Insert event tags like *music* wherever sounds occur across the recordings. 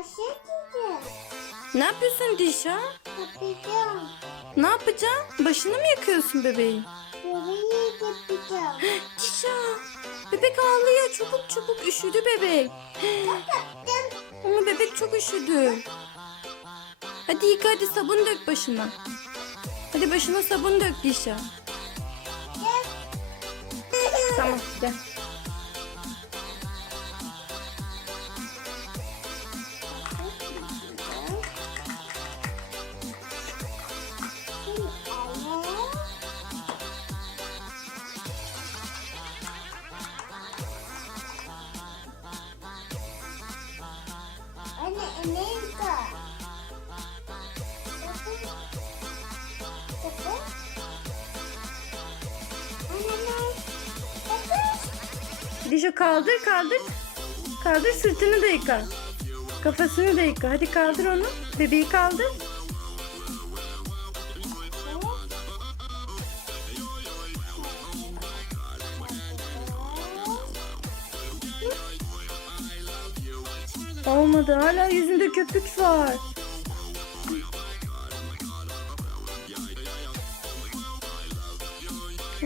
Başlayacağım. Ne yapıyorsun Dişa? Yapacağım. Ne yapacaksın? Başını mı yakıyorsun bebeğin? Bebeği yapacağım. *gasps* Dişa. Bebek ağlıyor. Çabuk çabuk üşüdü bebek. Ama bebek çok üşüdü. Hadi yıka hadi sabun dök başına. Hadi başına sabun dök Dişa. Tamam gel. Dişa kaldır kaldır. Kaldır sırtını da yıka. Kafasını da yıka. Hadi kaldır onu. Bebeği kaldır. Olmadı. Hala yüzünde köpük var.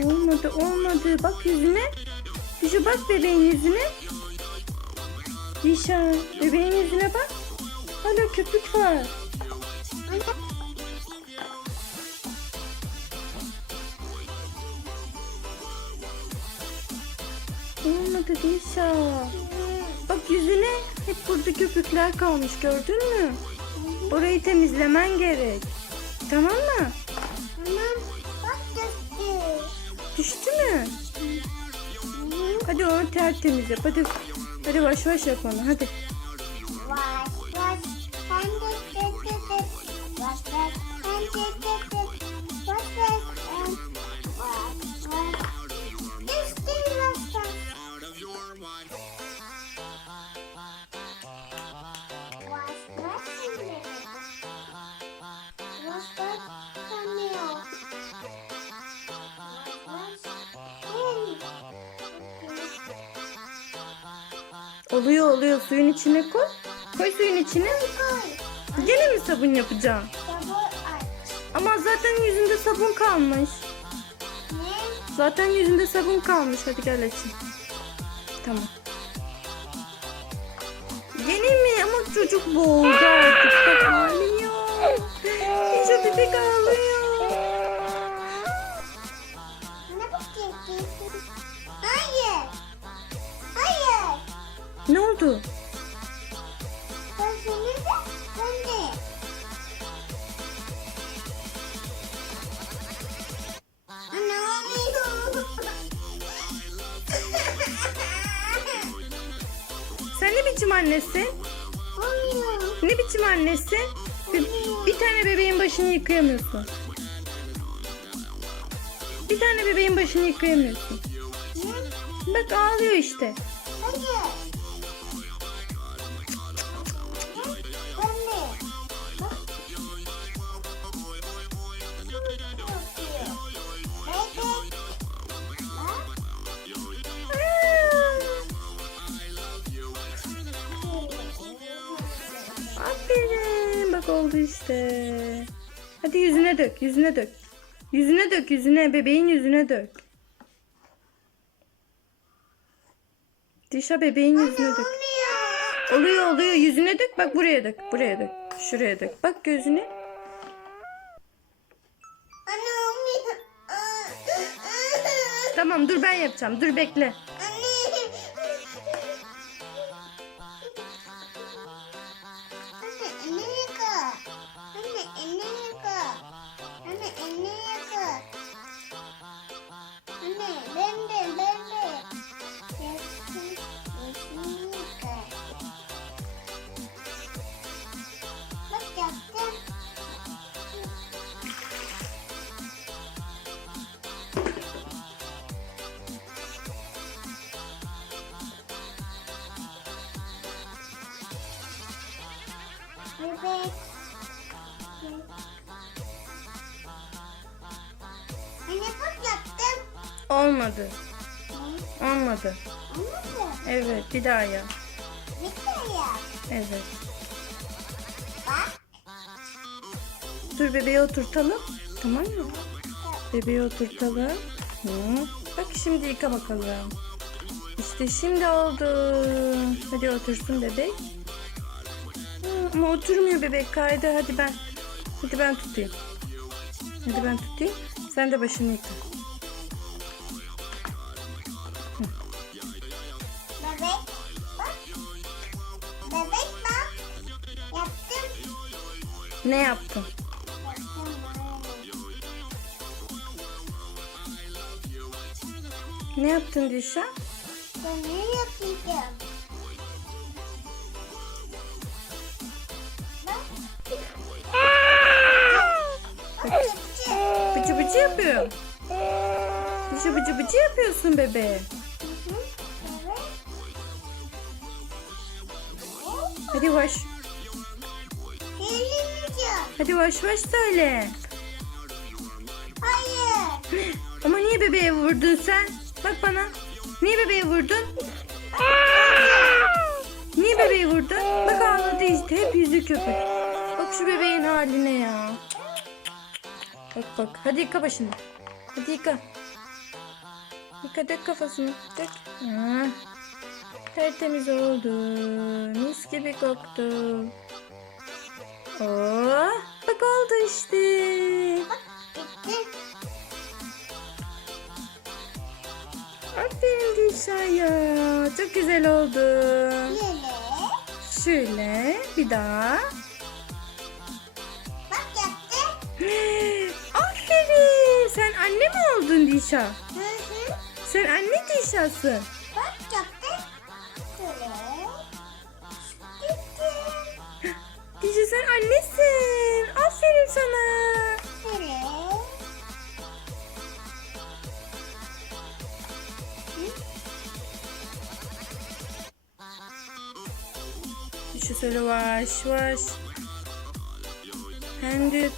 Olmadı, olmadı. Bak yüzüne. Dişe bak bebeğin yüzüne. Dişa, bebeğin yüzüne bak. Hala köpük var. Olmadı Dişa. Bak yüzüne hep burada köpükler kalmış gördün mü? Orayı temizlemen gerek. Tamam mı? Tamam. Bak düştü. Düştü mü? Hadi onu tertemiz yap. Hadi, hadi baş baş yap onu. Hadi. Oluyor oluyor. Suyun içine koy. Koy suyun içine. Gene mi sabun yapacaksın? Ama zaten yüzünde sabun kalmış. Zaten yüzünde sabun kalmış. Hadi gel açayım. Tamam. Gene mi? Ama çocuk boğuldu artık. Bak Sen ne biçim annesi? Bir, bir tane bebeğin başını yıkayamıyorsun. Bir tane bebeğin başını yıkayamıyorsun. Bak ağlıyor işte. Hayır. Aferin. Bak oldu işte. Hadi yüzüne dök, yüzüne dök. Yüzüne dök, yüzüne. Bebeğin yüzüne dök. Dişa bebeğin yüzüne dök. Oluyor oluyor. Yüzüne dök. Bak buraya dök. Buraya dök. Şuraya dök. Bak gözüne. Tamam dur ben yapacağım. Dur bekle. Bebek. Anne bak yaptım. Olmadı. Olmadı. Anladın? Evet bir daha yap. Bitti ya. Evet. Bak. Dur bebeği oturtalım. Tamam mı? Bebeği oturtalım. Hı. Bak şimdi yıka bakalım. İşte şimdi oldu. Hadi otursun bebek. Ama oturmuyor bebek kaydı. Hadi ben. Hadi ben tutayım. Hadi ben tutayım. Sen de başını yıka. Bebek. Bak. Bebek bak. Yaptım. Ne yaptın? Ne yaptın Dişa? Ben ne yapacağım? Bıcı bıcı yapıyor. Dişa bıcı bıcı yapıyorsun. Evet. Hadi. Eğleneceğim. Hadi vaş vaş söyle. Hayır. Ama niye bebeğe vurdun sen? Bak bana. Niye bebeğe vurdun? Niye bebeği vurdun? Bak ağladı işte. Hep yüzü köpük. Bak şu bebeğin haline ya. Bak bak. Hadi yıka başını. Hadi yıka. Yıka dök kafasını. Dök. Ha. Tertemiz oldu. Mis gibi koktu. Oh, bak oldu işte. Aferin Dişa'ya. Çok güzel oldu. Şöyle bir daha. Oldun Dişa? Hı hı. Sen anne Dişa'sın. Bak yaptı. Şöyle. Bitti. Dişa sen annesin. Aferin sana. Şöyle. Dişa söyle vaş vaş. Hendük.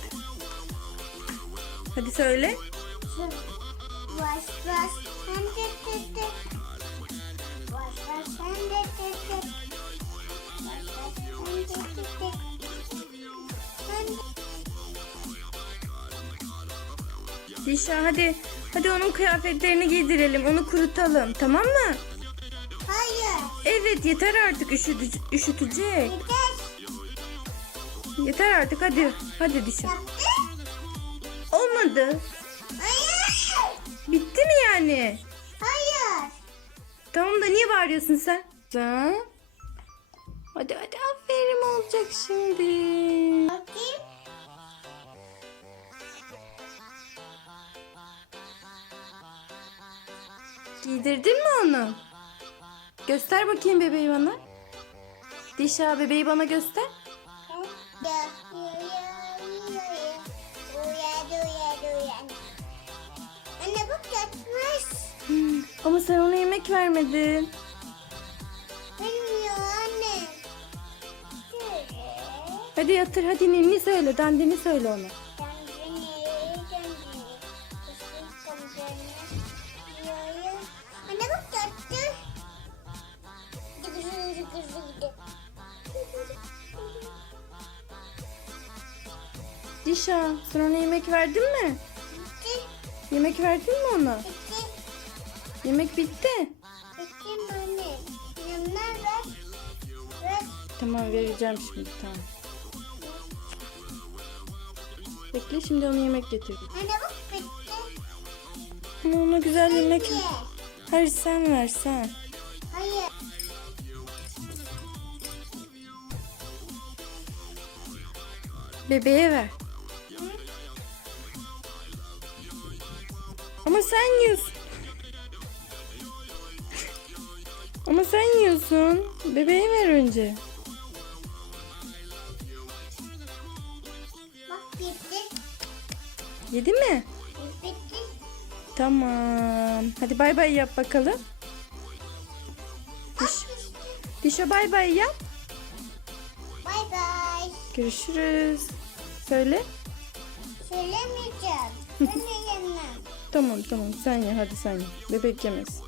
Hadi söyle. Şimdi Hem de hem de hem de de- Dişa hadi. Hadi onun kıyafetlerini giydirelim. Onu kurutalım. Tamam mı? Hayır. Evet yeter artık üşütü, üşütecek. Yeter. Artık hadi. Hadi Dişa. Olmadı. Bitti mi yani? Hayır. Tamam da niye bağırıyorsun sen? Ha? Hadi hadi aferin olacak şimdi. Bakayım. Giydirdin mi onu? Göster bakayım bebeği bana. Dişa bebeği bana göster. Ama sen ona yemek vermedin. Bilmiyor anne. Hadi yatır hadi ninni söyle dandini söyle ona. Anne bak yattı. Dişa sen ona yemek verdin mi? Yemek verdin mi ona? Yemek bitti. Bitti anne. Yanına ver. Ver. Tamam vereceğim şimdi tamam. Bekle şimdi ona yemek getirdim. Anne bak bitti. Ama ona güzel yemek... Ye. Hayır sen ver sen. Hayır. Bebeğe ver. Ama sen yiyorsun. Ama sen yiyorsun. Bebeğe ver önce. Bak bitti. Yedi mi? Bitti. Tamam. Hadi bay bay yap bakalım. Bak Diş, dişe bay bay yap. Bay bay. Görüşürüz. Söyle. Söylemeyeceğim. *laughs* Ben de yemem. Tamam tamam sen ye hadi sen ye. Bebek yemez.